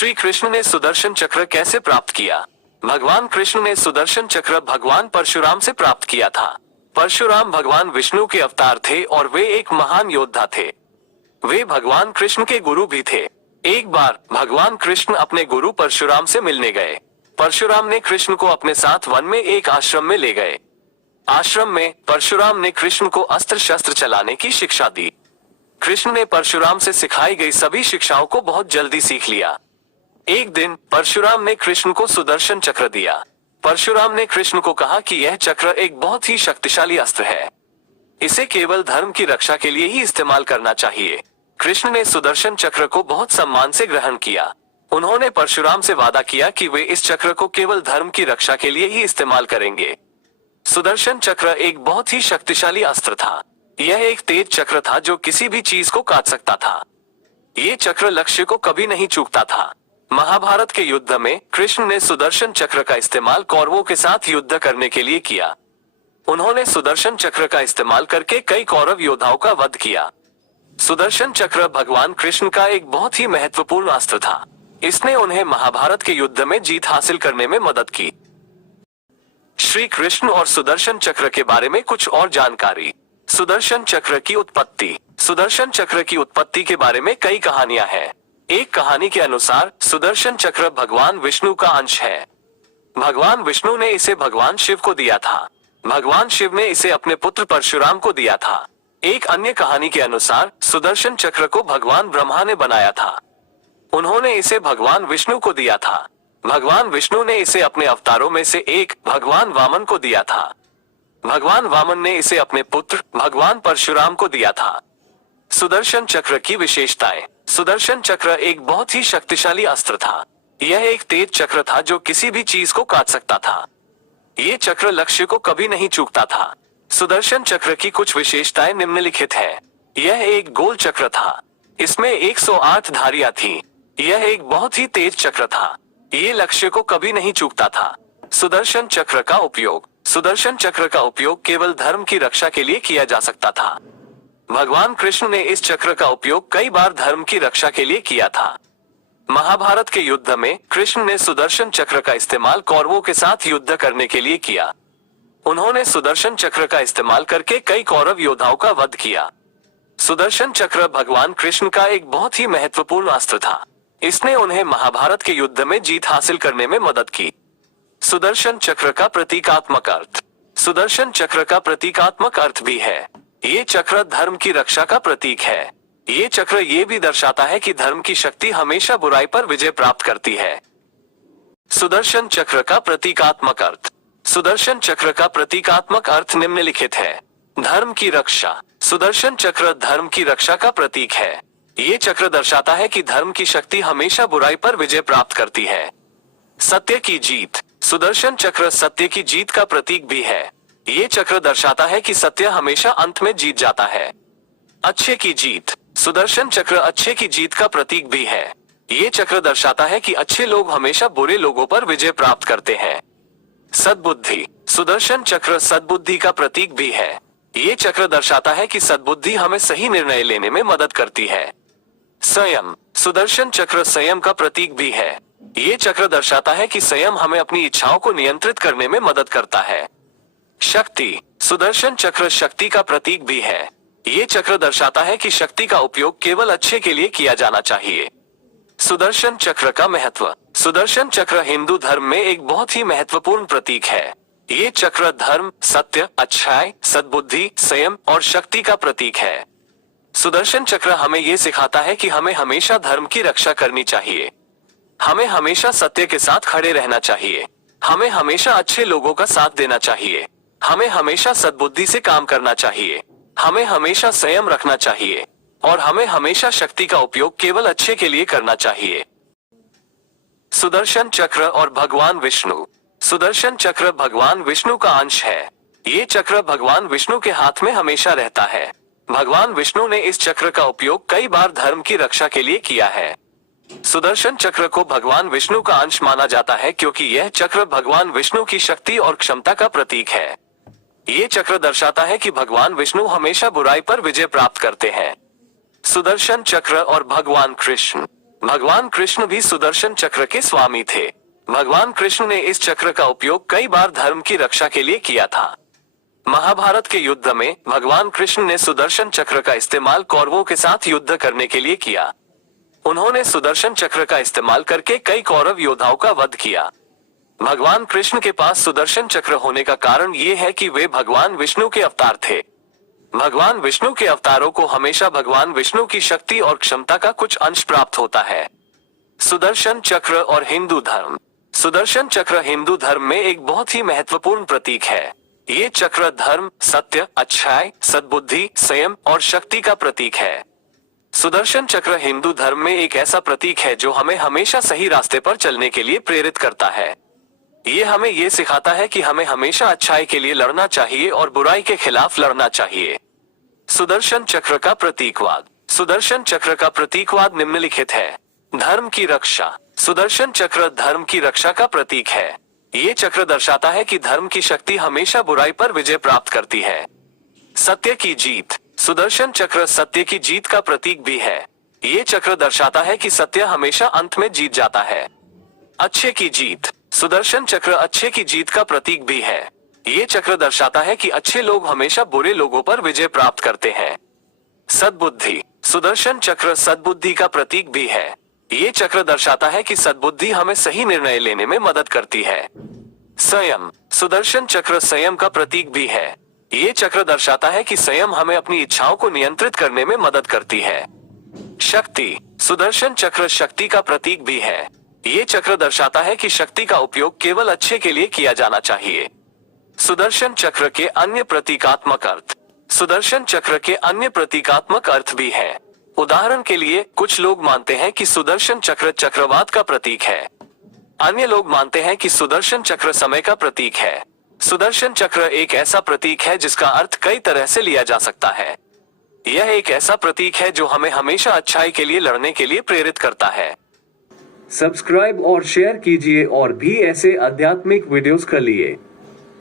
श्री कृष्ण ने सुदर्शन चक्र कैसे प्राप्त किया? भगवान कृष्ण ने सुदर्शन चक्र भगवान परशुराम से प्राप्त किया था। परशुराम भगवान विष्णु के अवतार थे और वे एक महान योद्धा थे। वे भगवान कृष्ण के गुरु भी थे। एक बार भगवान कृष्ण अपने गुरु परशुराम से मिलने गए। परशुराम ने कृष्ण को अपने साथ वन में एक आश्रम में ले गए। आश्रम में परशुराम ने कृष्ण को अस्त्र शस्त्र चलाने की शिक्षा दी। कृष्ण ने परशुराम से सिखाई गई सभी शिक्षाओं को बहुत जल्दी सीख लिया। एक दिन परशुराम ने कृष्ण को सुदर्शन चक्र दिया। परशुराम ने कृष्ण को कहा कि यह चक्र एक बहुत ही शक्तिशाली अस्त्र है, इसे केवल धर्म की रक्षा के लिए ही इस्तेमाल करना चाहिए। कृष्ण ने सुदर्शन चक्र को बहुत सम्मान से ग्रहण किया। उन्होंने परशुराम से वादा किया कि वे इस चक्र को केवल धर्म की रक्षा के लिए ही इस्तेमाल करेंगे। सुदर्शन चक्र एक बहुत ही शक्तिशाली अस्त्र था। यह एक तेज चक्र था जो किसी भी चीज को काट सकता था। ये चक्र लक्ष्य को कभी नहीं चूकता था। महाभारत के युद्ध में कृष्ण ने सुदर्शन चक्र का इस्तेमाल कौरवों के साथ युद्ध करने के लिए किया। उन्होंने सुदर्शन चक्र का इस्तेमाल करके कई कौरव योद्धाओं का वध किया। सुदर्शन चक्र भगवान कृष्ण का एक बहुत ही महत्वपूर्ण अस्त्र था। इसने उन्हें महाभारत के युद्ध में जीत हासिल करने में मदद की। श्री कृष्ण और सुदर्शन चक्र के बारे में कुछ और जानकारी। सुदर्शन चक्र की उत्पत्ति। सुदर्शन चक्र की उत्पत्ति के बारे में कई कहानियां हैं। एक कहानी के अनुसार सुदर्शन चक्र भगवान विष्णु का अंश है। भगवान विष्णु ने इसे भगवान शिव को दिया था। भगवान शिव ने इसे अपने पुत्र परशुराम को दिया था। एक अन्य कहानी के अनुसार सुदर्शन चक्र को भगवान ब्रह्मा ने बनाया था। उन्होंने इसे भगवान विष्णु को दिया था। भगवान विष्णु ने इसे अपने अवतारों में से एक भगवान वामन को दिया था। भगवान वामन ने इसे अपने पुत्र भगवान परशुराम को दिया था। सुदर्शन चक्र की विशेषताएं। सुदर्शन चक्र एक बहुत ही शक्तिशाली अस्त्र था। यह एक तेज चक्र था जो किसी भी चीज को काट सकता था। ये चक्र लक्ष्य को कभी नहीं चूकता था। सुदर्शन चक्र की कुछ विशेषताएं निम्नलिखित है। यह एक गोल चक्र था। इसमें 108 धारियां थी। यह एक बहुत ही तेज चक्र था। ये लक्ष्य को कभी नहीं चूकता था। सुदर्शन चक्र का उपयोग। सुदर्शन चक्र का उपयोग केवल धर्म की रक्षा के लिए किया जा सकता था। भगवान कृष्ण ने इस चक्र का उपयोग कई बार धर्म की रक्षा के लिए किया था। महाभारत के युद्ध में कृष्ण ने सुदर्शन चक्र का इस्तेमाल कौरवों के साथ युद्ध करने के लिए किया। उन्होंने सुदर्शन चक्र का इस्तेमाल करके कई कौरव योद्धाओं का वध किया। सुदर्शन चक्र भगवान कृष्ण का एक बहुत ही महत्वपूर्ण अस्त्र था। इसने उन्हें महाभारत के युद्ध में जीत हासिल करने में मदद की। सुदर्शन चक्र का प्रतीकात्मक अर्थ। सुदर्शन चक्र का प्रतीकात्मक अर्थ भी है। ये चक्र धर्म की रक्षा का प्रतीक है। ये चक्र ये भी दर्शाता है कि धर्म की शक्ति हमेशा बुराई पर विजय प्राप्त करती है। सुदर्शन चक्र का प्रतीकात्मक अर्थ। सुदर्शन चक्र का प्रतीकात्मक अर्थ निम्नलिखित है। धर्म की रक्षा। सुदर्शन चक्र धर्म की रक्षा का प्रतीक है। ये चक्र दर्शाता है कि धर्म की शक्ति हमेशा बुराई पर विजय प्राप्त करती है। सत्य की जीत। सुदर्शन चक्र सत्य की जीत का प्रतीक भी है। ये चक्र दर्शाता है कि सत्य हमेशा अंत में जीत जाता है। अच्छे की जीत। सुदर्शन चक्र अच्छे की जीत का प्रतीक भी है। ये चक्र दर्शाता है कि अच्छे लोग हमेशा बुरे लोगों पर विजय प्राप्त करते हैं। सद्बुद्धि। सुदर्शन चक्र सद्बुद्धि का प्रतीक भी है। ये चक्र दर्शाता है कि सद्बुद्धि हमें सही निर्णय लेने में मदद करती है। संयम। सुदर्शन चक्र संयम का प्रतीक भी है। ये चक्र दर्शाता है कि संयम हमें अपनी इच्छाओं को नियंत्रित करने में मदद करता है। शक्ति। सुदर्शन चक्र शक्ति का प्रतीक भी है। ये चक्र दर्शाता है कि शक्ति का उपयोग केवल अच्छे के लिए किया जाना चाहिए। सुदर्शन चक्र का महत्व। सुदर्शन चक्र हिंदू धर्म में एक बहुत ही महत्वपूर्ण प्रतीक है। ये चक्र धर्म, सत्य, अच्छाई, सद्बुद्धि, संयम और शक्ति का प्रतीक है। सुदर्शन चक्र हमें ये सिखाता है कि हमें हमेशा धर्म की रक्षा करनी चाहिए। हमें हमेशा सत्य के साथ खड़े रहना चाहिए। हमें हमेशा अच्छे लोगों का साथ देना चाहिए। हमें हमेशा सद्बुद्धि से काम करना चाहिए। हमें हमेशा संयम रखना चाहिए और हमें हमेशा शक्ति का उपयोग केवल अच्छे के लिए करना चाहिए। सुदर्शन चक्र और भगवान विष्णु। सुदर्शन चक्र भगवान विष्णु का अंश है। ये चक्र भगवान विष्णु के हाथ में हमेशा रहता है। भगवान विष्णु ने इस चक्र का उपयोग कई बार धर्म की रक्षा के लिए किया है। सुदर्शन चक्र को भगवान विष्णु का अंश माना जाता है क्योंकि यह चक्र भगवान विष्णु की शक्ति और क्षमता का प्रतीक है। ये चक्र दर्शाता है कि भगवान विष्णु हमेशा बुराई पर विजय प्राप्त करते हैं। सुदर्शन चक्र और भगवान कृष्ण। भगवान कृष्ण भी सुदर्शन चक्र के स्वामी थे। भगवान कृष्ण ने इस चक्र का उपयोग कई बार धर्म की रक्षा के लिए किया था। महाभारत के युद्ध में भगवान कृष्ण ने सुदर्शन चक्र का इस्तेमाल कौरवों के साथ युद्ध करने के लिए किया। उन्होंने सुदर्शन चक्र का इस्तेमाल करके कई कौरव योद्धाओं का वध किया। भगवान कृष्ण के पास सुदर्शन चक्र होने का कारण ये है कि वे भगवान विष्णु के अवतार थे। भगवान विष्णु के अवतारों को हमेशा भगवान विष्णु की शक्ति और क्षमता का कुछ अंश प्राप्त होता है। सुदर्शन चक्र और हिंदू धर्म। सुदर्शन चक्र हिंदू धर्म में एक बहुत ही महत्वपूर्ण प्रतीक है। ये चक्र धर्म, सत्य, अच्छाई, सद्बुद्धि, संयम और शक्ति का प्रतीक है। सुदर्शन चक्र हिंदू धर्म में एक ऐसा प्रतीक है जो हमें हमेशा सही रास्ते पर चलने के लिए प्रेरित करता है। ये हमें ये सिखाता है कि हमें हमेशा अच्छाई के लिए लड़ना चाहिए और बुराई के खिलाफ लड़ना चाहिए। सुदर्शन चक्र का प्रतीकवाद। सुदर्शन चक्र का प्रतीकवाद निम्नलिखित है। धर्म की रक्षा। सुदर्शन चक्र धर्म की रक्षा का प्रतीक है। ये चक्र दर्शाता है कि धर्म की शक्ति हमेशा बुराई पर विजय प्राप्त करती है। सत्य की जीत। सुदर्शन चक्र सत्य की जीत का प्रतीक भी है। ये चक्र दर्शाता है कि सत्य हमेशा अंत में जीत जाता है। अच्छे की जीत। सुदर्शन चक्र अच्छे की जीत का प्रतीक भी है। ये चक्र दर्शाता है कि अच्छे लोग हमेशा बुरे लोगों पर विजय प्राप्त करते हैं। सद्बुद्धि। सुदर्शन चक्र सद्बुद्धि का प्रतीक भी है। ये चक्र दर्शाता है कि सद्बुद्धि हमें सही निर्णय लेने में मदद करती है। संयम। सुदर्शन चक्र संयम का प्रतीक भी है। ये चक्र दर्शाता है कि संयम हमें अपनी इच्छाओं को नियंत्रित करने में मदद करती है। शक्ति। सुदर्शन चक्र शक्ति का प्रतीक भी है। ये चक्र दर्शाता है कि शक्ति का उपयोग केवल अच्छे के लिए किया जाना चाहिए। सुदर्शन चक्र के अन्य प्रतीकात्मक अर्थ। सुदर्शन चक्र के अन्य प्रतीकात्मक अर्थ भी हैं। उदाहरण के लिए कुछ लोग मानते हैं कि सुदर्शन चक्र चक्रवात का प्रतीक है। अन्य लोग मानते हैं कि सुदर्शन चक्र समय का प्रतीक है। सुदर्शन चक्र एक ऐसा प्रतीक है जिसका अर्थ कई तरह से लिया जा सकता है। यह एक ऐसा प्रतीक है जो हमें हमेशा अच्छाई के लिए लड़ने के लिए प्रेरित करता है। सब्सक्राइब और शेयर कीजिए और भी ऐसे आध्यात्मिक वीडियोस के लिए।